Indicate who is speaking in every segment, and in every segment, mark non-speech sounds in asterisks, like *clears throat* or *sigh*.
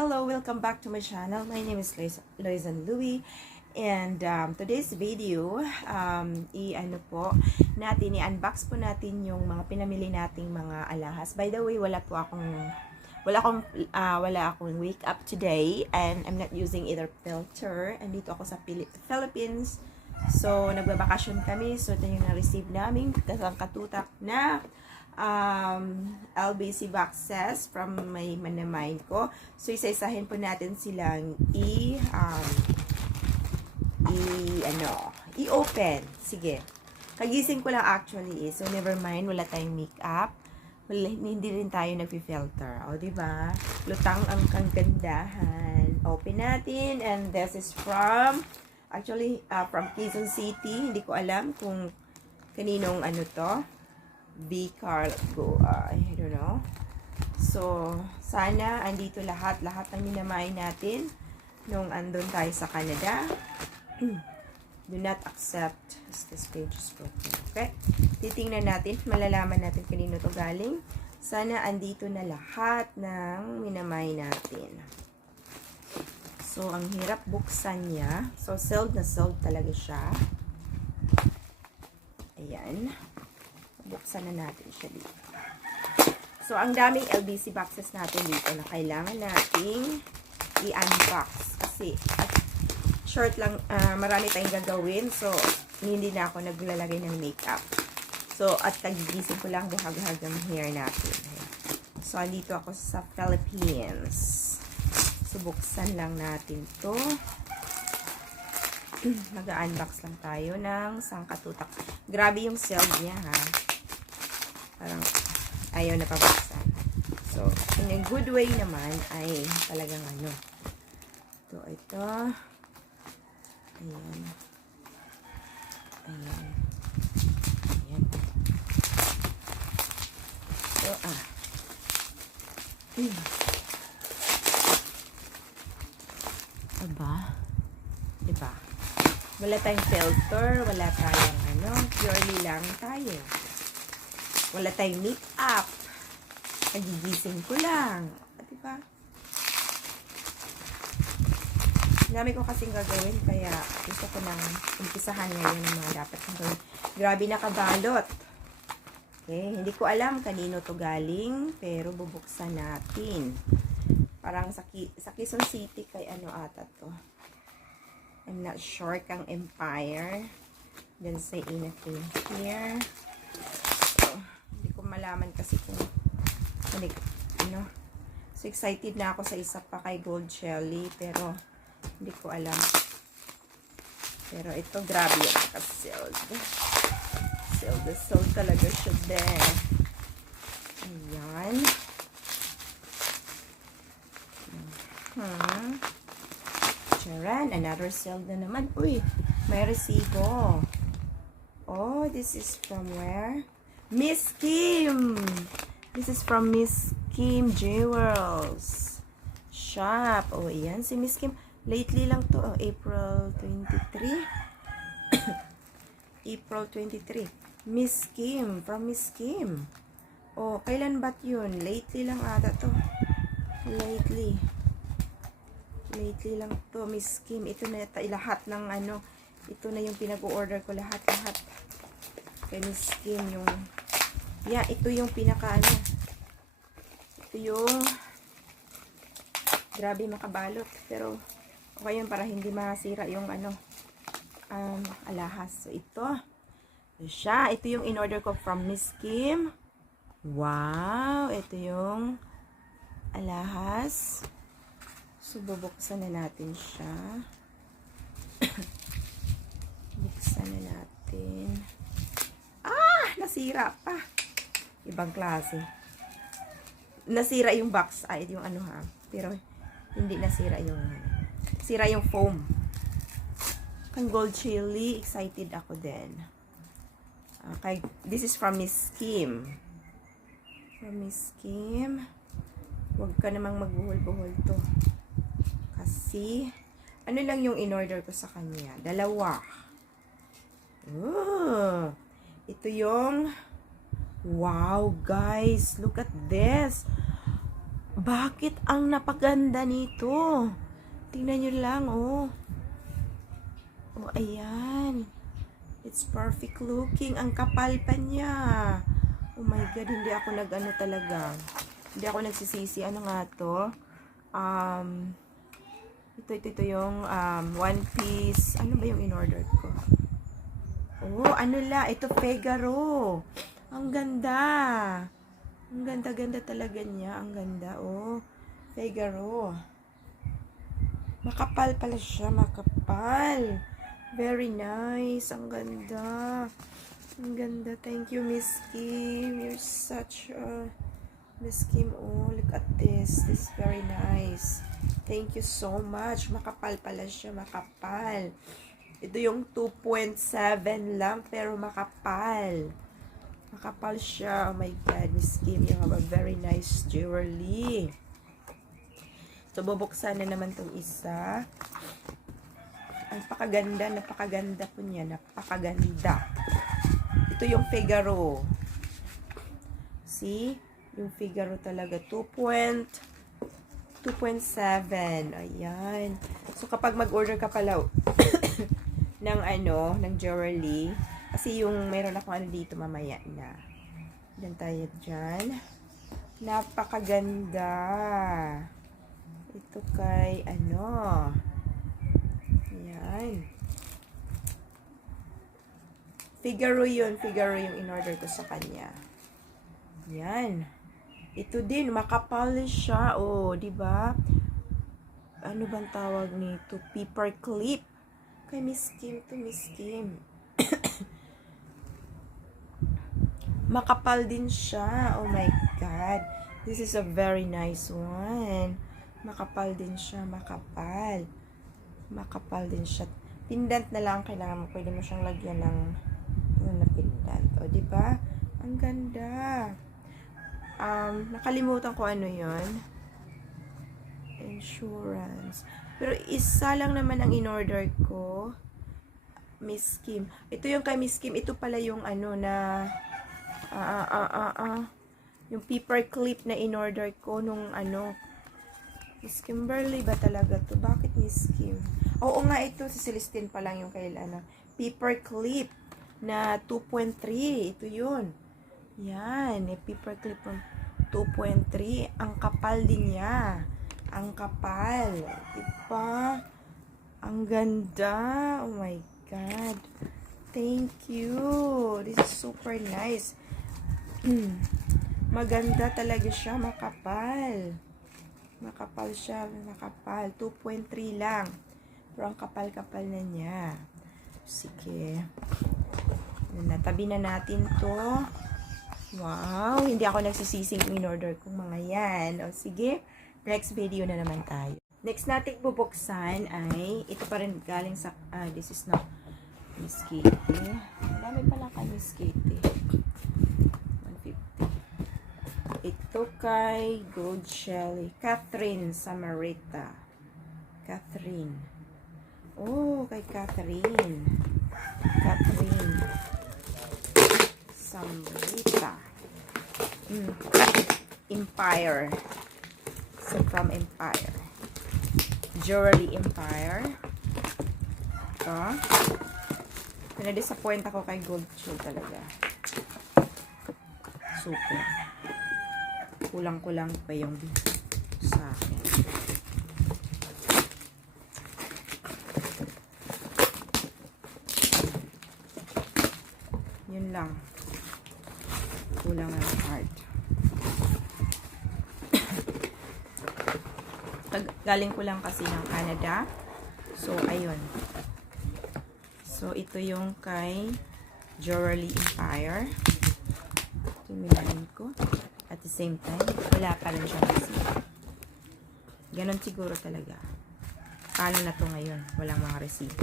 Speaker 1: Hello, welcome back to my channel. My name is Loizan Louie. And um, today's video, um, i-ano po, natin, i-unbox po natin yung mga pinamili nating mga alahas. By the way, wala po akong, wala akong, ah, wala akong wake up today and I'm not using either filter. Andito ako sa Philippines. So, nagbabakasyon kami. So, ito yung na-receive namin kasang katutak na um, LBC boxes from my manamind ko. So, isa-isahin po natin silang i, um, i, ano, i-open. Sige. Kagising ko lang actually eh. So, never mind. Wala tayong makeup. Wala, hindi rin tayo nagpi-filter. O, ba? Lutang ang kagandahan. Open natin. And this is from, actually, uh, from Quezon City. Hindi ko alam kung kaninong ano to. B. Cargo. Uh, I don't know. So, sana andito lahat, lahat ng minamain natin nung andun tayo sa Canada. *clears throat* Do not accept. Is this page is broken? Okay? Titingnan natin, malalaman natin kanino to galing. Sana andito na lahat ng minamay natin. So, ang hirap buksan niya. So, sealed na sealed talaga siya. Ayan. Buksan na natin siya dito. So, ang daming LBC boxes natin dito na kailangan nating i-unbox. Kasi, short lang, ah, marami tayong gagawin. So, hindi na ako naglalagay ng makeup. So, at kagigising ko lang buhag-hag ng hair natin. So, andito ako sa Philippines. So, buksan lang natin to. *clears throat* Mag-unbox lang tayo ng sangkatutak. Grabe yung seal niya, ha. Parang ayaw na pabuksan. So, in a good way naman ay talagang ano. Ito, ito. Ayan. Ayan. Ayan. So, ah. Hmm. Aba. Diba? Wala tayong filter, wala tayong ano, purely lang tayo. Wala tayong make-up. Nagigising ko lang. Ah, Diba? Dami ko kasing gagawin, kaya gusto ko nang umpisahan ngayon ng mga dapat kong gawin. Grabe nakabalot. Okay, hindi ko alam kanino to galing, pero bubuksan natin. Parang sa, Ki- sa Quezon City, kay ano ata to. I'm not sure kang Empire. Then say anything here. So, hindi ko malaman kasi kung ano, ano. So excited na ako sa isa pa kay Gold Shelly, pero hindi ko alam. Pero ito, grabe yung naka-sealed. Sealed na sealed talaga siya din. Ayan. Another sealed na naman. Uy, may resibo. Oh, this is from where? Miss Kim! This is from Miss Kim Jewels Shop. Oh, ayan. Si Miss Kim, lately lang to. Oh, April 23. *coughs* April 23. Miss Kim, from Miss Kim. Oh, kailan ba't yun? Lately lang ata to. Lately. Lately lang to, Miss Kim. Ito na lahat ng ano, ito na yung pinag-order ko lahat-lahat. Kay Miss Kim yung, yeah, ito yung pinaka ano, ito yung, grabe makabalot. Pero, okay yun para hindi masira yung ano, um, alahas. So, ito, siya. Ito yung in-order ko from Miss Kim. Wow! Ito yung alahas. So, bubuksan na natin siya. *coughs* Buksan na natin. Ah! Nasira pa. Ibang klase. Nasira yung box. Ay, yung ano ha. Pero, hindi nasira yung. Sira yung foam. Kang gold chili, excited ako din. Okay, this is from Miss Kim. From Miss Kim. Huwag ka namang magbuhol-buhol to. Kasi, ano lang yung in-order ko sa kanya? Dalawa. Ooh, ito yung, wow guys, look at this. Bakit ang napaganda nito? Tingnan nyo lang, oh. Oh, ayan. It's perfect looking. Ang kapal pa niya. Oh my God, hindi ako nag-ano talaga. Hindi ako nagsisisi. Ano nga to? Um, ito, ito, ito yung um, one piece. Ano ba yung in-order ko? Oh, ano la? Ito Figaro. Ang ganda. Ang ganda-ganda talaga niya. Ang ganda, oh. Figaro. Makapal pala siya. Makapal. Very nice. Ang ganda. Ang ganda. Thank you, Miss Kim. You're such a... Miss Kim, oh, look at this. This is very nice. Thank you so much. Makapal pala siya. Makapal. Ito yung 2.7 lang, pero makapal. Makapal siya. Oh my God, Miss Kim, you have a very nice jewelry. So, bubuksan na naman tong isa. Ang pakaganda, napakaganda po niya. Napakaganda. Ito yung Figaro. See? Yung Figaro talaga. 2. 2.7. Ayan. So, kapag mag-order ka pala *coughs* ng ano, ng jewelry, kasi yung meron ako ano dito mamaya na. Yan tayo dyan. Napakaganda. Ito kay ano. Ayan. Figaro yun. Figaro yung in-order ko sa kanya. Yan. Ito din, makapal siya. Oh, di ba? Ano bang tawag nito? Paper clip. Kay Miss Kim to Miss Kim. *coughs* makapal din siya. Oh my God. This is a very nice one. Makapal din siya. Makapal. Makapal din siya. Pendant na lang kailangan mo. Pwede mo siyang lagyan ng ano na pendant. O, di ba? Ang ganda. Um, nakalimutan ko ano yon Insurance. Pero isa lang naman ang in-order ko. Miss Kim. Ito yung kay Miss Kim. Ito pala yung ano na ah ah ah ah, ah. yung paper clip na in-order ko nung ano Miss Kimberly ba talaga to? Bakit Miss Kim? Oo nga ito si Celestine pa lang yung kailan ano, paper clip na 2.3. Ito yun. Yan, may paper clip ng 2.3. Ang kapal din niya. Ang kapal. Diba? Ang ganda. Oh my God. Thank you. This is super nice. *clears throat* Maganda talaga siya. Makapal. Makapal siya. Makapal. 2.3 lang. Pero ang kapal-kapal na niya. Sige. Natabi na natin to. Wow. Hindi ako nagsisising in-order kong mga yan. O sige. Next video na naman tayo. Next nating bubuksan ay, ito pa rin galing sa, ah, this is not Miss Kitty. Dami pala kay Miss Kitty. 150. Ito kay Gold Shelly. Catherine Samarita. Catherine. Oh, kay. Catherine Samarita. Mm. Empire. So, from Empire. Jewelry Empire. Ito. Pinadisappoint ako kay Gold Shoe talaga. Super. Kulang-kulang pa yung sa akin. Yun lang. Kulang ang heart. Galing ko lang kasi ng Canada. So, ayun. So, ito yung kay Jewelry Empire. Minahin ko. At the same time, wala pa rin siya kasi. Ganon siguro talaga. Paano na to ngayon? Walang mga resibo.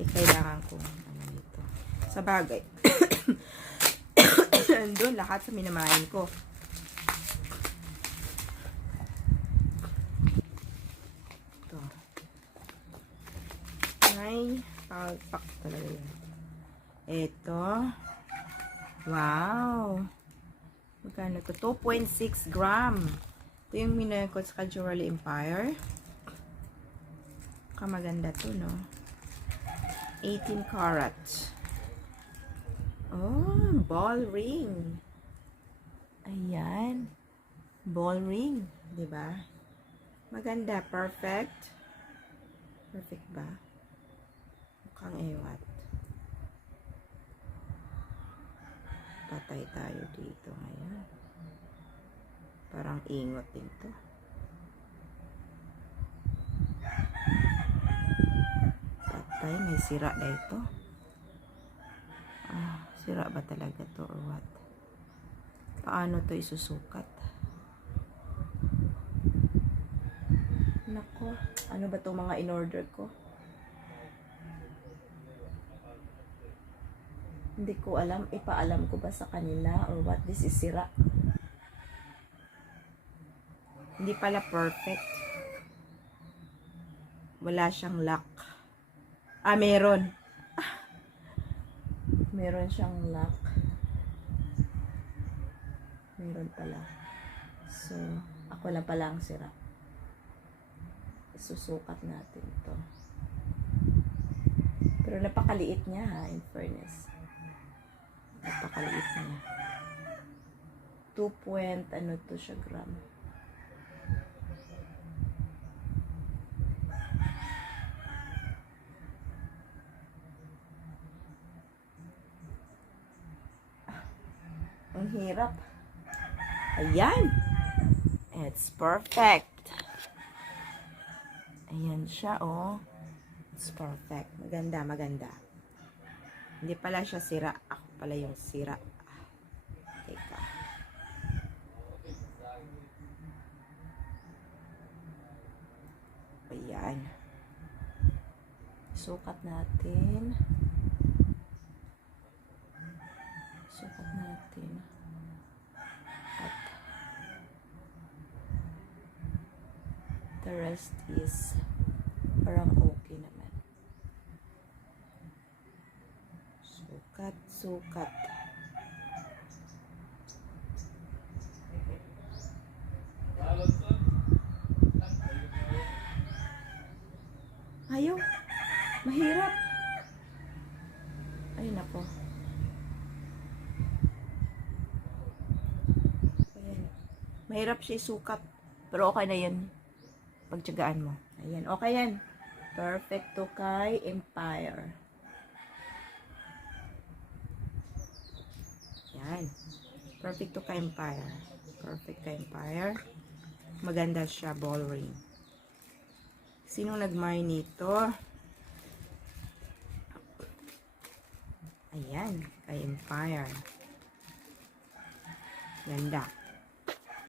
Speaker 1: Eh, kailangan ko ano dito. Sa bagay. Nandun lahat sa minamahin ko. Ito. Ay, palpak talaga yun. Ito. Wow. Magkano to? 2.6 gram. Ito yung minakot sa Jewelry Empire. Kamaganda to, no? 18 karat. Oh, ball ring. Ayan. Ball ring. ba? Maganda. Perfect. Perfect ba? Mukhang ewat. Patay tayo dito ngayon. Parang ingot din to. Patay, may sira na ito. Sira ba talaga to or what? Paano to isusukat? Nako, ano ba tong mga in-order ko? Hindi ko alam, ipaalam ko ba sa kanila or what? This is sira. Hindi pala perfect. Wala siyang lock. Ah, meron. Meron siyang lock. Meron pala. So, ako lang pala ang sira. Susukat natin ito. Pero napakaliit niya ha, in fairness. Napakaliit niya. 2 point, ano to siya gram. Ah, Ang hirap. Ayan. It's perfect. Ayan siya, oh. It's perfect. Maganda, maganda. Hindi pala siya sira. Ako pala yung sira. Teka. Ayan. Sukat natin. Sukat natin. At the rest is parang okay naman. Sukat, sukat. Ayaw. Mahirap. Ay, nako. Ayan. Mahirap siya isukat. Pero okay na yan. Pagtsagaan mo. Ayan. Okay yan. Perfect to kay Empire. Yan. Perfect to kay Empire. Perfect kay Empire. Maganda siya. Ball ring. Sino nag-mine nito? Ayan. Kay Empire. Ganda.